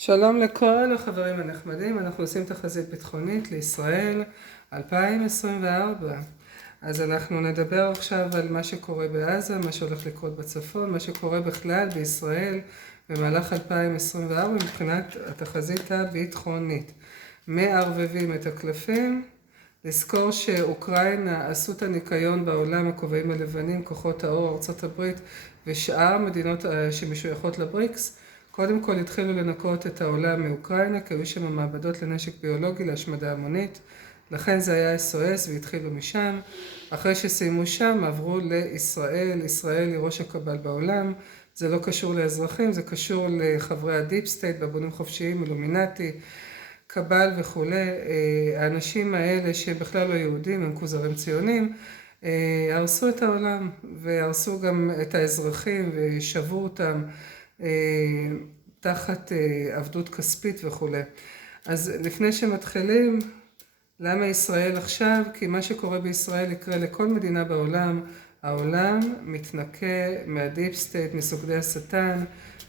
שלום לכל החברים הנחמדים, אנחנו עושים תחזית ביטחונית לישראל 2024. אז אנחנו נדבר עכשיו על מה שקורה בעזה, מה שהולך לקרות בצפון, מה שקורה בכלל בישראל במהלך 2024 מבחינת התחזית הביטחונית. מערבבים את הקלפים, לזכור שאוקראינה עשו את הניקיון בעולם, הכובעים הלבנים, כוחות האור, ארצות הברית ושאר מדינות שמשויכות לבריקס, קודם כל התחילו לנקות את העולם מאוקראינה, כי היו שם מעבדות לנשק ביולוגי להשמדה המונית, לכן זה היה SOS והתחילו משם. אחרי שסיימו שם עברו לישראל, ישראל היא ראש הקבל בעולם, זה לא קשור לאזרחים, זה קשור לחברי הדיפ סטייט, בבונים חופשיים, אילומינטי, קבל וכו'. האנשים האלה שבכלל לא יהודים, הם כוזרים ציונים, הרסו את העולם והרסו גם את האזרחים ושבו אותם תחת עבדות כספית וכו'. אז לפני שמתחילים, למה ישראל עכשיו? כי מה שקורה בישראל יקרה לכל מדינה בעולם. העולם מתנקה מהדיפ סטייט, מסוגדי השטן,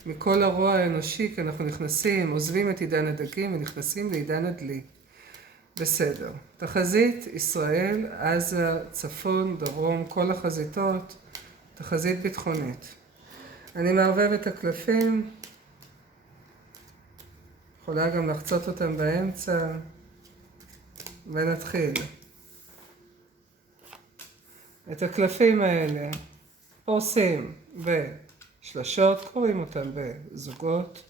מכל הרוע האנושי, כי אנחנו נכנסים, עוזבים את עידן הדגים ונכנסים לעידן הדלי. בסדר. תחזית ישראל, עזה, צפון, דרום, כל החזיתות, תחזית ביטחונית. אני מערבב את הקלפים, יכולה גם לחצות אותם באמצע, ונתחיל. את הקלפים האלה פורסים בשלשות, קוראים אותם בזוגות.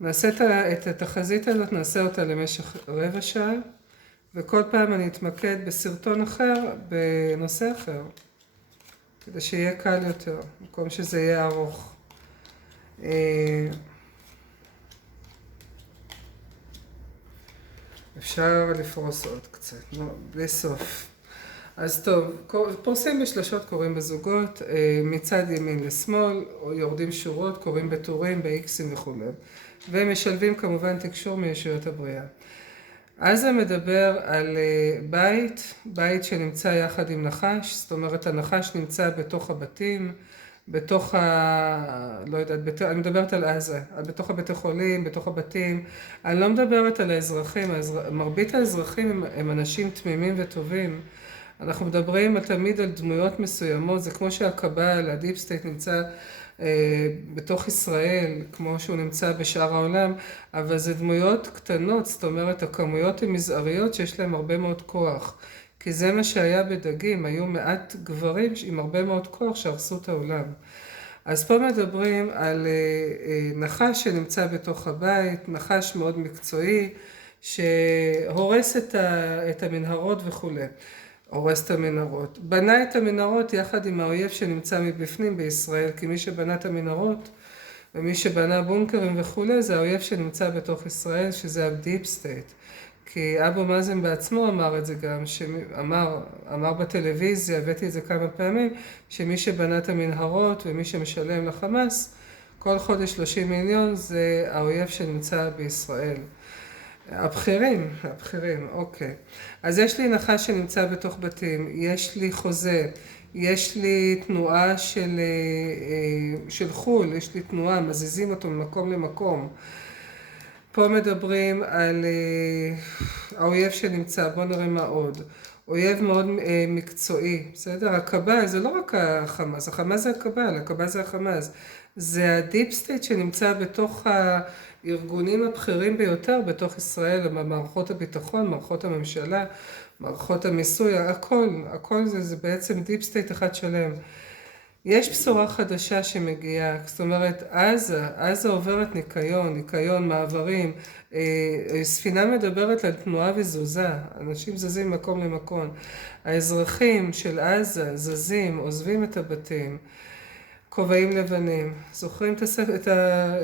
נעשה את התחזית הזאת, נעשה אותה למשך רבע שעה, וכל פעם אני אתמקד בסרטון אחר, בנושא אחר, כדי שיהיה קל יותר, במקום שזה יהיה ארוך. אפשר לפרוס עוד קצת, בלי סוף. אז טוב, פורסים בשלשות, קוראים בזוגות, מצד ימין לשמאל, או יורדים שורות, קוראים בטורים, באיקסים וכו'. ומשלבים כמובן תקשור מישויות הבריאה. עזה מדבר על בית שנמצא יחד עם נחש, זאת אומרת הנחש נמצא בתוך הבתים, בתוך לא יודעת, אני מדברת על עזה, בתוך הבתי חולים, בתוך הבתים, אני לא מדברת על האזרחים, מרבית האזרחים הם אנשים תמימים וטובים, אנחנו מדברים תמיד על דמויות מסוימות, זה כמו שהקבל, הדיפ סטייט נמצא בתוך ישראל, כמו שהוא נמצא בשאר העולם, אבל זה דמויות קטנות, זאת אומרת, הכמויות הן מזעריות שיש להם הרבה מאוד כוח, כי זה מה שהיה בדגים, היו מעט גברים עם הרבה מאוד כוח שהרסו את העולם. אז פה מדברים על נחש שנמצא בתוך הבית, נחש מאוד מקצועי, שהורס את המנהרות וכו'. הורס את המנהרות. בנה את המנהרות יחד עם האויב שנמצא מבפנים בישראל, כי מי שבנה את המנהרות ומי שבנה בונקרים וכו' זה האויב שנמצא בתוך ישראל, שזה הדיפ סטייט. כי אבו מאזן בעצמו אמר את זה גם, אמר בטלוויזיה, הבאתי את זה כמה פעמים, שמי שבנה את המנהרות ומי שמשלם לחמאס, כל חודש 30 מיליון זה האויב שנמצא בישראל. הבכירים, אוקיי. אז יש לי נחש שנמצא בתוך בתים, יש לי חוזה, יש לי תנועה של חול, יש לי תנועה, מזיזים אותו ממקום למקום. פה מדברים על האויב שנמצא, בואו נראה מה עוד. אויב מאוד מקצועי, בסדר? הקבל זה לא רק החמאס, החמאס זה הקבל, הקבל זה החמאס. זה הדיפ סטייט שנמצא בתוך הארגונים הבכירים ביותר בתוך ישראל, מערכות הביטחון, מערכות הממשלה, מערכות המיסוי, הכל זה בעצם דיפ סטייט אחד שלם. יש בשורה חדשה שמגיעה, זאת אומרת, עזה עוברת ניקיון, מעברים, ספינה מדברת על תנועה וזוזה, אנשים זזים מקום למקום, האזרחים של עזה זזים, עוזבים את הבתים, כובעים לבנים, זוכרים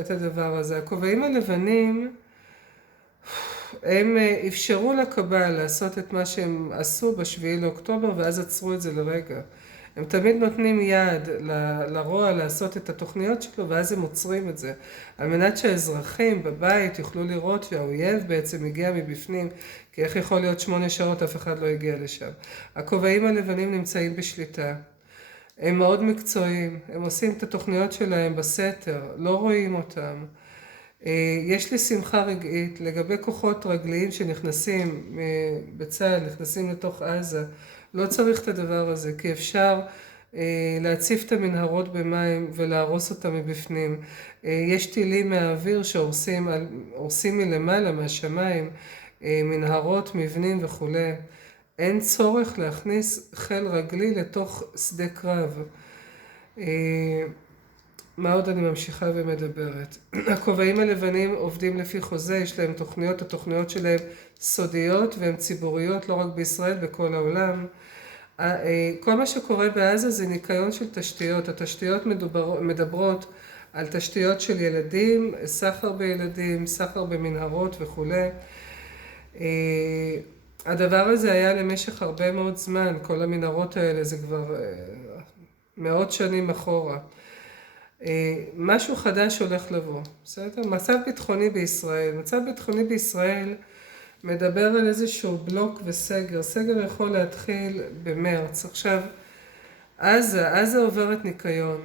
את הדבר הזה, הכובעים הלבנים, הם אפשרו לקבל לעשות את מה שהם עשו בשביעי לאוקטובר ואז עצרו את זה לרגע. הם תמיד נותנים יד לרוע לעשות את התוכניות שלו ואז הם עוצרים את זה. על מנת שהאזרחים בבית יוכלו לראות שהאויב בעצם הגיע מבפנים, כי איך יכול להיות 8 שעות אף אחד לא הגיע לשם. הכובעים הלבנים נמצאים בשליטה. הם מאוד מקצועיים, הם עושים את התוכניות שלהם בסתר, לא רואים אותם. יש לי שמחה רגעית לגבי כוחות רגליים שנכנסים בצה"ל, נכנסים לתוך עזה. לא צריך את הדבר הזה, כי אפשר להציף את המנהרות במים ולהרוס אותם מבפנים. יש טילים מהאוויר שהורסים מלמעלה, מהשמיים, מנהרות, מבנים וכו'. אין צורך להכניס חיל רגלי לתוך שדה קרב. מה עוד אני ממשיכה ומדברת? הכובעים הלבנים עובדים לפי חוזה, יש להם תוכניות, התוכניות שלהם סודיות והן ציבוריות, לא רק בישראל, בכל העולם. כל מה שקורה בעזה זה ניקיון של תשתיות. התשתיות מדברות על תשתיות של ילדים, סחר בילדים, סחר במנהרות וכו'. הדבר הזה היה למשך הרבה מאוד זמן, כל המנהרות האלה זה כבר מאות שנים אחורה. משהו חדש הולך לבוא, בסדר? מצב ביטחוני בישראל מדבר על איזשהו בלוק וסגר. סגר יכול להתחיל במרץ. עכשיו, עזה עוברת ניקיון,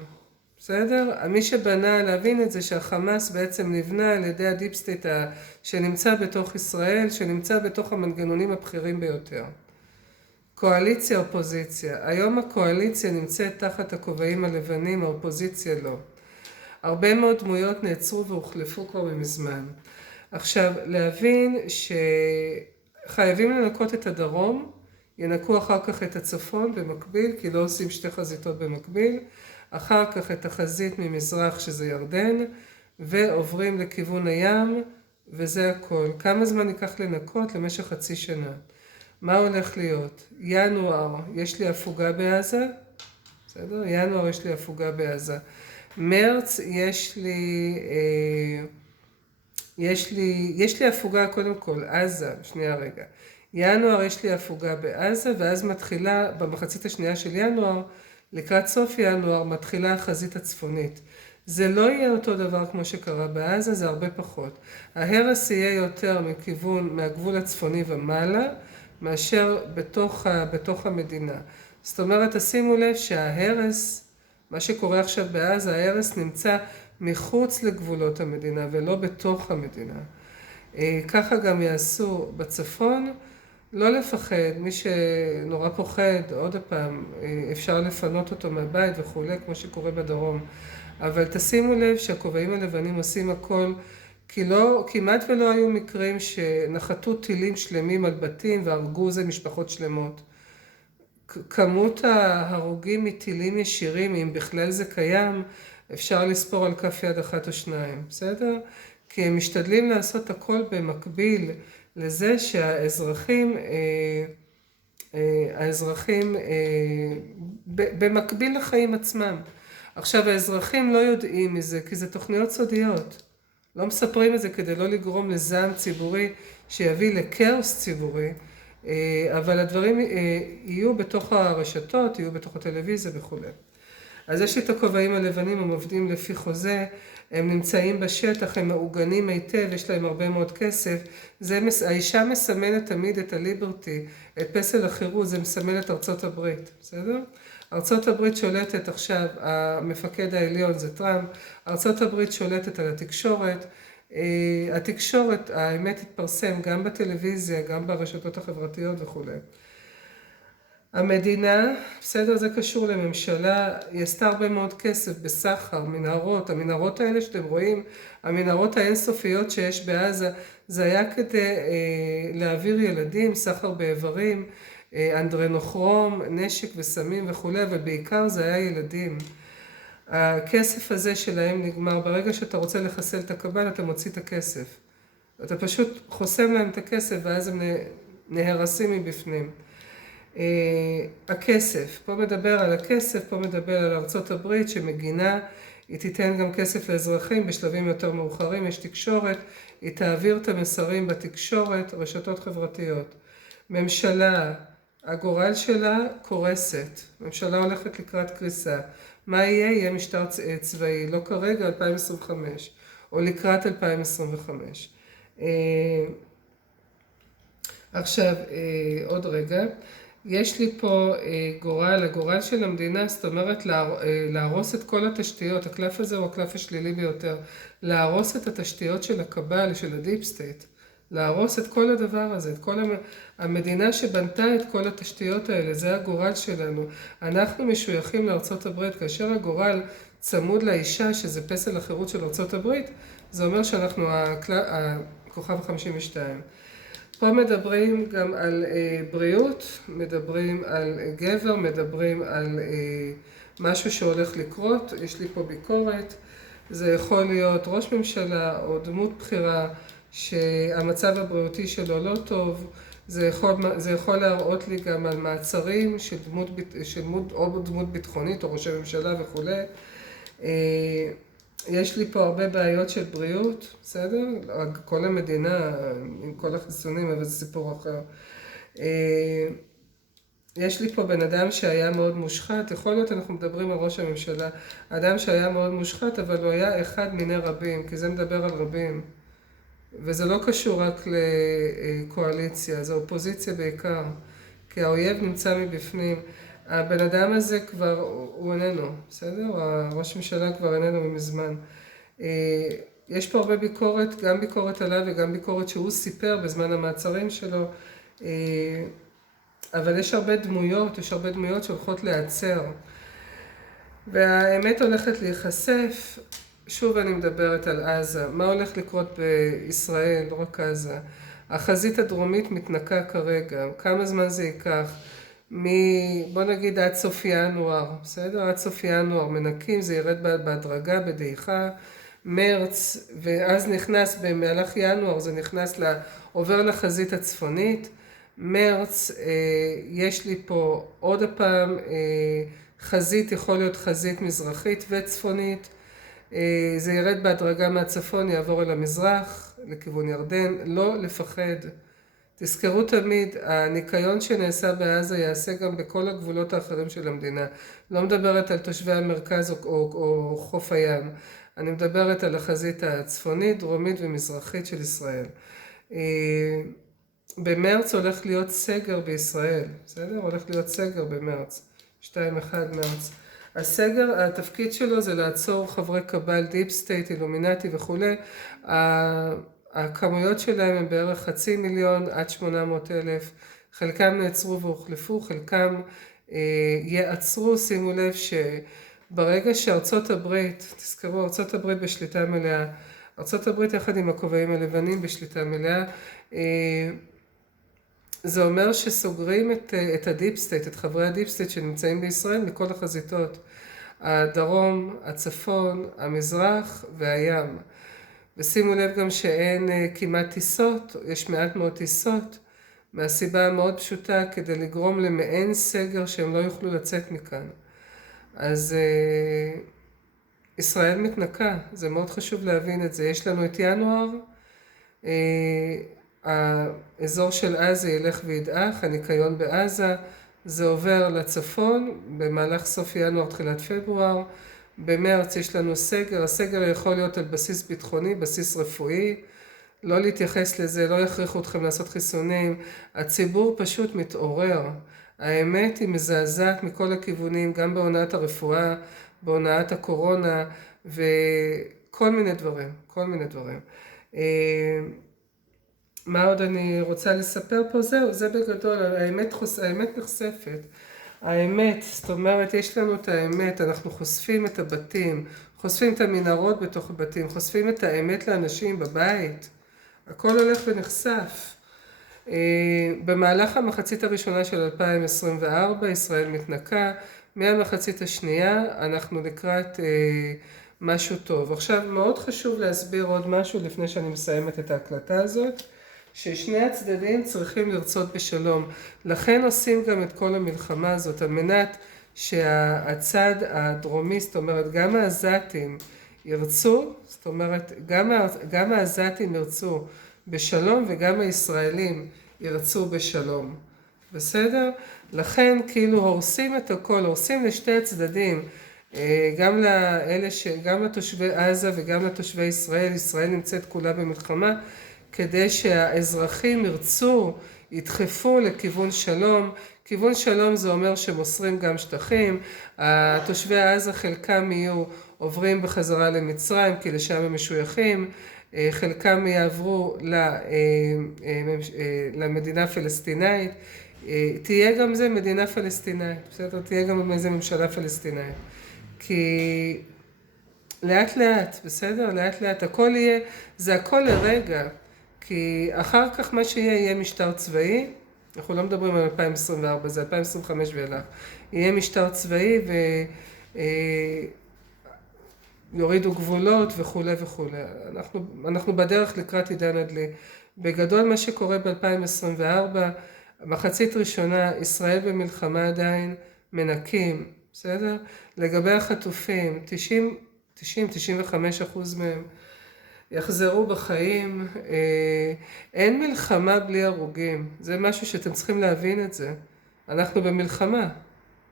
בסדר? מי שבנה להבין את זה שהחמאס בעצם נבנה על ידי הדיפ סטייט שנמצא בתוך ישראל, שנמצא בתוך המנגנונים הבכירים ביותר. קואליציה, אופוזיציה. היום הקואליציה נמצאת תחת הכובעים הלבנים, האופוזיציה לא. הרבה מאוד דמויות נעצרו והוחלפו כבר מזמן. עכשיו, להבין שחייבים לנקות את הדרום, ינקו אחר כך את הצפון במקביל, כי לא עושים שתי חזיתות במקביל, אחר כך את החזית ממזרח שזה ירדן, ועוברים לכיוון הים, וזה הכל. כמה זמן ייקח לנקות? למשך חצי שנה. מה הולך להיות? ינואר, יש לי הפוגה בעזה, בסדר? ינואר יש לי הפוגה בעזה. מרץ יש לי הפוגה קודם כל, עזה, שנייה רגע. ינואר יש לי הפוגה בעזה, ואז מתחילה, במחצית השנייה של ינואר, לקראת סוף ינואר, מתחילה החזית הצפונית. זה לא יהיה אותו דבר כמו שקרה בעזה, זה הרבה פחות. ההרס יהיה יותר מהגבול הצפוני ומעלה, מאשר בתוך המדינה. זאת אומרת, תשימו לב שההרס, מה שקורה עכשיו בעזה, ההרס נמצא מחוץ לגבולות המדינה ולא בתוך המדינה. ככה גם יעשו בצפון, לא לפחד, מי שנורא פוחד, עוד פעם, אפשר לפנות אותו מהבית וכו', כמו שקורה בדרום. אבל תשימו לב שהכובעים הלבנים עושים הכל, כי כמעט ולא היו מקרים שנחתו טילים שלמים על בתים והרגו זה משפחות שלמות. כמות ההרוגים מטילים ישירים, אם בכלל זה קיים, אפשר לספור על כף יד אחת או שניים, בסדר? כי הם משתדלים לעשות הכל במקביל לזה שהאזרחים, במקביל לחיים עצמם. עכשיו, האזרחים לא יודעים מזה, כי זה תוכניות סודיות. לא מספרים את זה כדי לא לגרום לזעם ציבורי שיביא לכאוס ציבורי, אבל הדברים יהיו בתוך הרשתות, יהיו בתוך הטלוויזיה וכו'. אז יש לי את הכובעים הלבנים, הם עובדים לפי חוזה, הם נמצאים בשטח, הם מעוגנים היטב, יש להם הרבה מאוד כסף. האישה מסמלת תמיד את הליברטי, את פסל החירות, זה מסמל את ארצות הברית, בסדר? ארצות הברית שולטת עכשיו, המפקד העליון זה טראמפ, ארצות הברית שולטת על התקשורת, התקשורת, האמת התפרסם גם בטלוויזיה, גם ברשתות החברתיות וכו'. המדינה, בסדר, זה קשור לממשלה, היא עשתה הרבה מאוד כסף בסחר, מנהרות, המנהרות האלה שאתם רואים, המנהרות האינסופיות שיש בעזה, זה היה כדי להעביר ילדים, סחר באיברים, אנדרנוכרום, נשק וסמים וכו', אבל בעיקר זה היה ילדים. הכסף הזה שלהם נגמר, ברגע שאתה רוצה לחסל את הקבל, אתה מוציא את הכסף. אתה פשוט חוסם להם את הכסף, ואז הם נהרסים מבפנים. הכסף, פה מדבר על הכסף, פה מדבר על ארצות הברית שמגינה, היא תיתן גם כסף לאזרחים בשלבים יותר מאוחרים, יש תקשורת, היא תעביר את המסרים בתקשורת, רשתות חברתיות. ממשלה, הגורל שלה קורסת, ממשלה הולכת לקראת קריסה. מה יהיה? יהיה משטר צבאי, לא כרגע, 2025, או לקראת 2025. עכשיו, עוד רגע. יש לי פה הגורל של המדינה, זאת אומרת להרוס את כל התשתיות, הקלף הזה הוא הקלף השלילי ביותר, להרוס את התשתיות של הקבל, של הדיפ סטייט, להרוס את כל הדבר הזה, את כל המדינה שבנתה את כל התשתיות האלה, זה הגורל שלנו. אנחנו משויכים לארצות הברית, כאשר הגורל צמוד לאישה, שזה פסל החירות של ארצות הברית, זה אומר שאנחנו הכוכב 52. פה מדברים גם על בריאות, מדברים על גבר, מדברים על משהו שהולך לקרות, יש לי פה ביקורת, זה יכול להיות ראש ממשלה או דמות בחירה שהמצב הבריאותי שלו לא טוב, זה יכול להראות לי גם על מעצרים של דמות ביטחונית או ראש הממשלה וכו'. יש לי פה הרבה בעיות של בריאות, בסדר? כל המדינה עם כל החיסונים, אבל זה סיפור אחר. יש לי פה בן אדם שהיה מאוד מושחת, יכול להיות אנחנו מדברים על ראש הממשלה, אדם שהיה מאוד מושחת, אבל הוא היה אחד מיני רבים, כי זה מדבר על רבים. וזה לא קשור רק לקואליציה, זה אופוזיציה בעיקר, כי האויב נמצא מבפנים. הבן אדם הזה כבר, הוא איננו, בסדר? הראש ממשלה כבר איננו מזמן. יש פה הרבה ביקורת, גם ביקורת עליו וגם ביקורת שהוא סיפר בזמן המעצרים שלו, אבל יש הרבה דמויות שהולכות להיעצר. והאמת הולכת להיחשף, שוב אני מדברת על עזה, מה הולך לקרות בישראל, לא רק עזה. החזית הדרומית מתנקה כרגע, כמה זמן זה ייקח? בוא נגיד עד סוף ינואר, בסדר? עד סוף ינואר מנקים, זה ירד בהדרגה, בדעיכה, מרץ, ואז נכנס במהלך ינואר, זה נכנס עובר לחזית הצפונית, מרץ, יש לי פה עוד הפעם, חזית יכול להיות חזית מזרחית וצפונית, זה ירד בהדרגה מהצפון, יעבור אל המזרח, לכיוון ירדן, לא לפחד. תזכרו תמיד, הניקיון שנעשה בעזה יעשה גם בכל הגבולות האחרים של המדינה. לא מדברת על תושבי המרכז או חוף הים. אני מדברת על החזית הצפונית, דרומית ומזרחית של ישראל. במרץ הולך להיות סגר בישראל, בסדר? הולך להיות סגר במרץ, 2-1 מרץ. הסגר, התפקיד שלו זה לעצור חברי קבל, דיפ סטייט, אילומינטי וכו'. הכמויות שלהם הם בערך 500,000 עד 800,000, חלקם נעצרו והוחלפו, חלקם יעצרו. שימו לב שברגע שארצות הברית, תזכרו, ארצות הברית בשליטה מלאה, ארצות הברית יחד עם הכובעים הלבנים בשליטה מלאה, זה אומר שסוגרים את הדיפ סטייט, את חברי הדיפ סטייט שנמצאים בישראל מכל החזיתות, הדרום, הצפון, המזרח והים. ושימו לב גם שאין כמעט טיסות, יש מעט מאוד טיסות, מהסיבה המאוד פשוטה כדי לגרום למעין סגר שהם לא יוכלו לצאת מכאן. אז ישראל מתנקה, זה מאוד חשוב להבין את זה. יש לנו את ינואר, האזור של עזה ילך וידעך, הניקיון בעזה, זה עובר לצפון במהלך סוף ינואר, תחילת פברואר. במרץ יש לנו סגר, הסגר יכול להיות על בסיס ביטחוני, בסיס רפואי, לא להתייחס לזה, לא יכריחו אתכם לעשות חיסונים, הציבור פשוט מתעורר, האמת היא מזעזעת מכל הכיוונים, גם בהונאת הרפואה, בהונאת הקורונה וכל מיני דברים. מה עוד אני רוצה לספר פה? זהו, זה בגדול, האמת נחשפת. האמת, זאת אומרת, יש לנו את האמת, אנחנו חושפים את הבתים, חושפים את המנהרות בתוך הבתים, חושפים את האמת לאנשים בבית, הכל הולך ונחשף. במהלך המחצית הראשונה של 2024, ישראל מתנקה, מהמחצית השנייה אנחנו לקראת משהו טוב. עכשיו, מאוד חשוב להסביר עוד משהו לפני שאני מסיימת את ההקלטה הזאת, ששני הצדדים צריכים לרצות בשלום. לכן עושים גם את כל המלחמה הזאת, על מנת שהצד הדרומי, זאת אומרת, גם העזתים ירצו, זאת אומרת, גם העזתים ירצו בשלום, וגם הישראלים ירצו בשלום. בסדר? לכן כאילו הורסים את הכל, הורסים לשתי הצדדים, גם לתושבי עזה וגם לתושבי ישראל. ישראל נמצאת כולה במלחמה, כדי שהאזרחים ידחפו לכיוון שלום. כיוון שלום זה אומר שמוסרים גם שטחים, תושבי עזה חלקם יהיו עוברים בחזרה למצרים כי לשם הם משויכים, חלקם יעברו למדינה הפלסטינאית, תהיה גם זה מדינה פלסטינאית, בסדר? תהיה גם איזה ממשלה פלסטינאית. כי לאט לאט, בסדר? לאט לאט, הכל יהיה, זה הכל לרגע, כי אחר כך מה יהיה משטר צבאי, אנחנו לא מדברים על 2024, זה 2025 ואילך, יהיה משטר צבאי ויורידו גבולות וכו' וכו'. אנחנו בדרך לקראת עידן הדלי. בגדול מה שקורה ב-2024, מחצית ראשונה, ישראל במלחמה עדיין, מנקים, בסדר? לגבי החטופים, 90-95% מהם יחזרו בחיים, אין מלחמה בלי הרוגים, זה משהו שאתם צריכים להבין את זה. אנחנו במלחמה,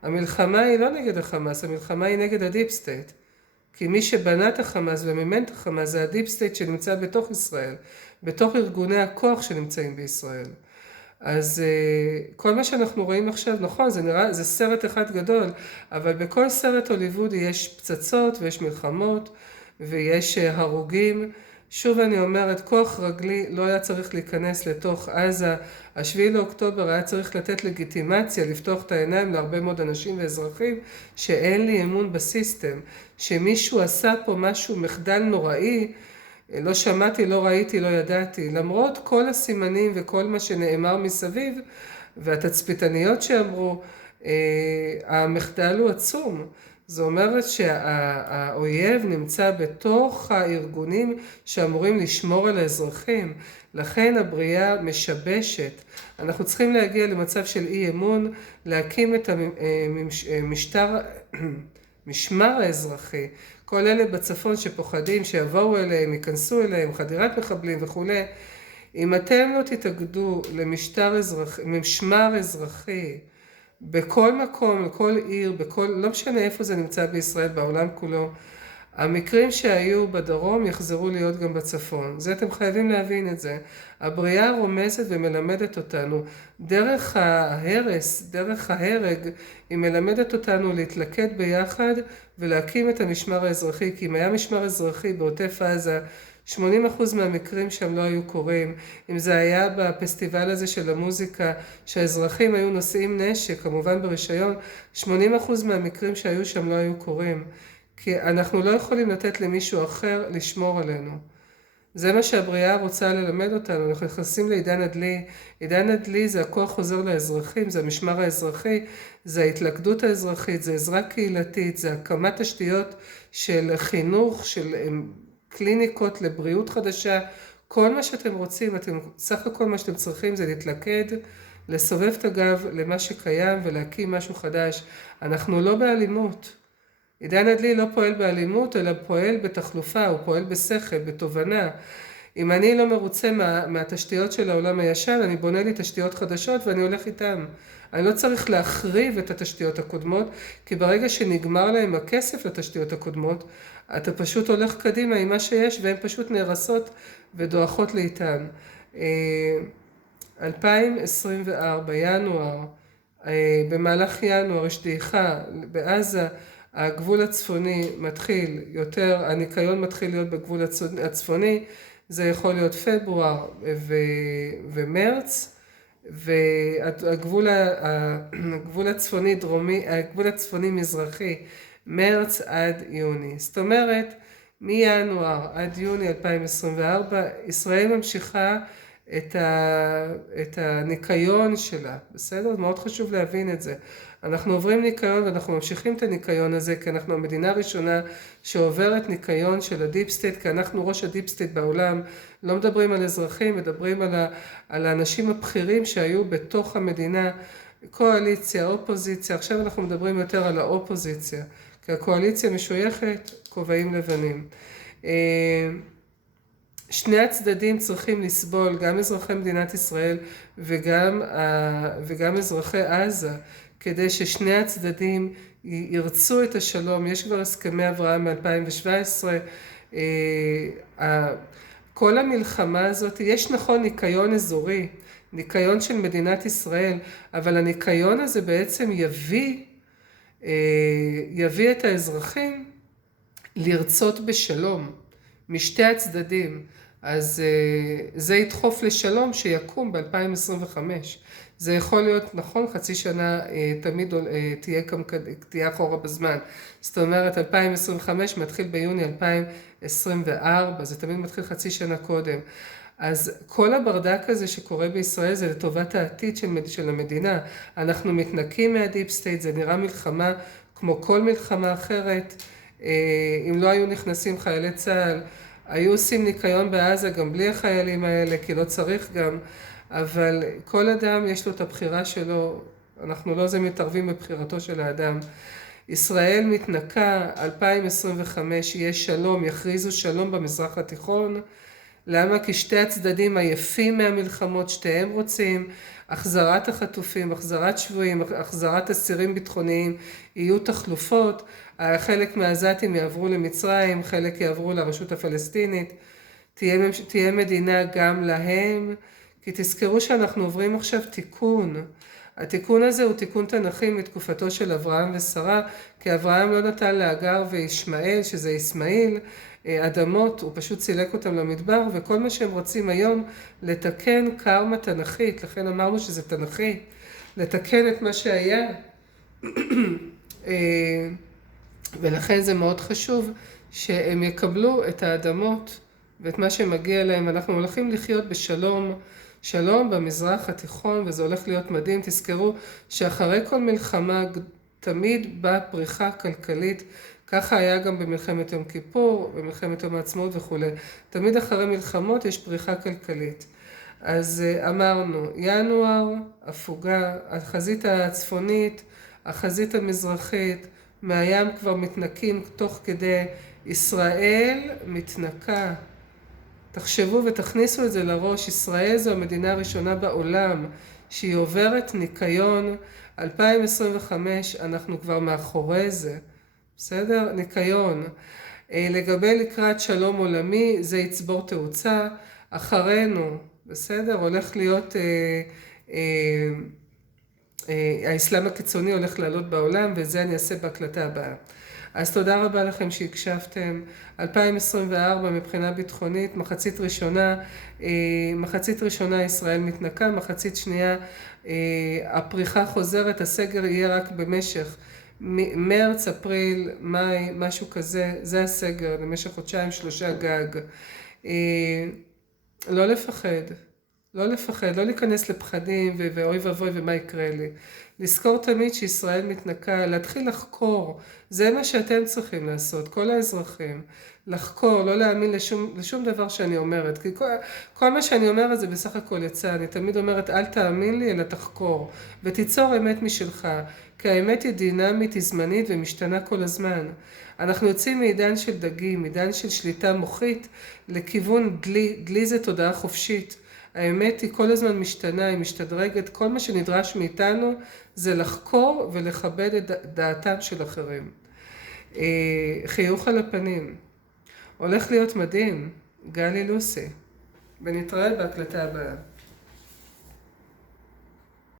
המלחמה היא לא נגד החמאס, המלחמה היא נגד הדיפ סטייט. כי מי שבנה את החמאס ומימן את החמאס זה הדיפ סטייט שנמצא בתוך ישראל, בתוך ארגוני הכוח שנמצאים בישראל. אז כל מה שאנחנו רואים עכשיו, נכון, זה סרט אחד גדול, אבל בכל סרט הוליוודי יש פצצות ויש מלחמות ויש הרוגים. שוב אני אומרת, כוח רגלי לא היה צריך להיכנס לתוך עזה. השביעי לאוקטובר היה צריך לתת לגיטימציה, לפתוח את העיניים להרבה מאוד אנשים ואזרחים שאין לי אמון בסיסטם, שמישהו עשה פה משהו מחדל נוראי, לא שמעתי, לא ראיתי, לא ידעתי. למרות כל הסימנים וכל מה שנאמר מסביב, והתצפיתניות שאמרו, המחדל הוא עצום. זאת אומרת שהאויב נמצא בתוך הארגונים שאמורים לשמור על האזרחים. לכן הבריאה משבשת. אנחנו צריכים להגיע למצב של אי אמון, להקים את המשמר האזרחי. כל אלה בצפון שפוחדים שיבואו אליהם, ייכנסו אליהם, חדירת מחבלים וכו'. אם אתם לא תתאגדו למשמר אזרחי, בכל מקום, בכל עיר, לא משנה איפה זה נמצא בישראל, בעולם כולו, המקרים שהיו בדרום יחזרו להיות גם בצפון. זה אתם חייבים להבין את זה. הבריאה רומזת ומלמדת אותנו. דרך ההרס, דרך ההרג, היא מלמדת אותנו להתלכד ביחד ולהקים את המשמר האזרחי. כי אם היה משמר אזרחי בעוטף עזה, 80% מהמקרים שם לא היו קורים. אם זה היה בפסטיבל הזה של המוזיקה, שהאזרחים היו נושאים נשק, כמובן ברישיון, 80% מהמקרים שהיו שם לא היו קורים. כי אנחנו לא יכולים לתת למישהו אחר לשמור עלינו. זה מה שהבריאה רוצה ללמד אותנו. אנחנו נכנסים לעידן הדלי. עידן הדלי זה הכוח חוזר לאזרחים, זה המשמר האזרחי, זה ההתלכדות האזרחית, זה עזרה קהילתית, זה הקמת תשתיות של חינוך, של קליניקות לבריאות חדשה. כל מה שאתם רוצים, סך הכל מה שאתם צריכים זה להתלכד, לסובב את הגב למה שקיים ולהקים משהו חדש. אנחנו לא באלימות. עידן הדלי לא פועל באלימות, אלא פועל בתחלופה, הוא פועל בשכל, בתובנה. אם אני לא מרוצה מהתשתיות של העולם הישן, אני בונה לי תשתיות חדשות ואני הולך איתם. אני לא צריך להחריב את התשתיות הקודמות, כי ברגע שנגמר להם הכסף לתשתיות הקודמות, אתה פשוט הולך קדימה עם מה שיש, והן פשוט נהרסות ודועכות לאיתן. 2024, ינואר, במהלך ינואר יש דעיכה בעזה, הגבול הצפוני מתחיל יותר, הניקיון מתחיל להיות בגבול הצפוני, זה יכול להיות פברואר ומרץ, והגבול הצפוני דרומי, הגבול הצפוני מזרחי, מרץ עד יוני. זאת אומרת, מינואר עד יוני 2024, ישראל ממשיכה את הניקיון שלה, בסדר? מאוד חשוב להבין את זה. אנחנו עוברים ניקיון ואנחנו ממשיכים את הניקיון הזה, כי אנחנו המדינה הראשונה שעוברת ניקיון של הדיפ סטייט, כי אנחנו ראש הדיפ סטייט בעולם, לא מדברים על אזרחים, מדברים על האנשים הבכירים שהיו בתוך המדינה, קואליציה, אופוזיציה, עכשיו אנחנו מדברים יותר על האופוזיציה, כי הקואליציה משויכת כובעים לבנים. שני הצדדים צריכים לסבול, גם אזרחי מדינת ישראל וגם אזרחי עזה, כדי ששני הצדדים ירצו את השלום. יש כבר הסכמי אברהם מ-2017, כל המלחמה הזאת, יש נכון ניקיון אזורי, ניקיון של מדינת ישראל, אבל הניקיון הזה בעצם יביא את האזרחים לרצות בשלום, משתי הצדדים. אז זה ידחוף לשלום שיקום ב-2025. זה יכול להיות, נכון, חצי שנה תמיד תהיה אחורה בזמן. זאת אומרת, 2025 מתחיל ביוני 2024, זה תמיד מתחיל חצי שנה קודם. אז כל הברדק הזה שקורה בישראל זה לטובת העתיד של המדינה. אנחנו מתנקים מהדיפ סטייט, זה נראה מלחמה כמו כל מלחמה אחרת. אם לא היו נכנסים חיילי צה"ל, היו עושים ניקיון בעזה גם בלי החיילים האלה, כי לא צריך גם, אבל כל אדם יש לו את הבחירה שלו, אנחנו לא מתערבים בבחירתו של האדם. ישראל מתנקה, 2025 יהיה שלום, יכריזו שלום במזרח התיכון. למה? כי שתי הצדדים עייפים מהמלחמות, שתיהם רוצים, החזרת החטופים, החזרת שבויים, החזרת אסירים ביטחוניים, יהיו תחלופות, חלק מהעזתים יעברו למצרים, חלק יעברו לרשות הפלסטינית, תהיה מדינה גם להם, כי תזכרו שאנחנו עוברים עכשיו תיקון. התיקון הזה הוא תיקון תנכי מתקופתו של אברהם ושרה, כי אברהם לא נתן להגר וישמעאל, שזה ישמעאל, אדמות, הוא פשוט סילק אותם למדבר, וכל מה שהם רוצים היום לתקן קרמה תנכית, לכן אמרנו שזה תנכי, לתקן את מה שהיה, ולכן זה מאוד חשוב שהם יקבלו את האדמות ואת מה שמגיע להם. אנחנו הולכים לחיות בשלום, שלום במזרח התיכון, וזה הולך להיות מדהים. תזכרו שאחרי כל מלחמה תמיד באה פריחה כלכלית, ככה היה גם במלחמת יום כיפור, במלחמת יום העצמאות וכו'. תמיד אחרי מלחמות יש פריחה כלכלית. אז אמרנו, ינואר, הפוגה, החזית הצפונית, החזית המזרחית, מהים כבר מתנקים תוך כדי, ישראל מתנקה. תחשבו ותכניסו את זה לראש, ישראל זו המדינה הראשונה בעולם שהיא עוברת ניקיון. 2025 אנחנו כבר מאחורי זה, בסדר? ניקיון. לגבי לקראת שלום עולמי, זה יצבור תאוצה. אחרינו, בסדר? הולך להיות, האסלאם הקיצוני הולך לעלות בעולם, וזה אני אעשה בהקלטה הבאה. אז תודה רבה לכם שהקשבתם. 2024 מבחינה ביטחונית, מחצית ראשונה ישראל מתנקה, מחצית שנייה הפריחה חוזרת, הסגר יהיה רק במשך מרץ, אפריל, מאי, משהו כזה, זה הסגר, למשך חודשיים, 3 גג. לא לפחד, לא להיכנס לפחדים ואוי ואבוי ומה יקרה לי. לזכור תמיד שישראל מתנקה, להתחיל לחקור, זה מה שאתם צריכים לעשות, כל האזרחים, לחקור, לא להאמין לשום דבר שאני אומרת, כי כל מה שאני אומרת זה בסך הכל יצא, אני תמיד אומרת אל תאמין לי אלא תחקור, ותיצור אמת משלך, כי האמת היא דינמית, היא זמנית ומשתנה כל הזמן. אנחנו יוצאים מעידן של דגים, מעידן של שליטה מוחית, לכיוון דלי זה תודעה חופשית. האמת היא כל הזמן משתנה, היא משתדרגת, כל מה שנדרש מאיתנו זה לחקור ולכבד את דעתם של אחרים. חיוך על הפנים. הולך להיות מדהים, גלי לוסי. ונתראה בהקלטה הבאה.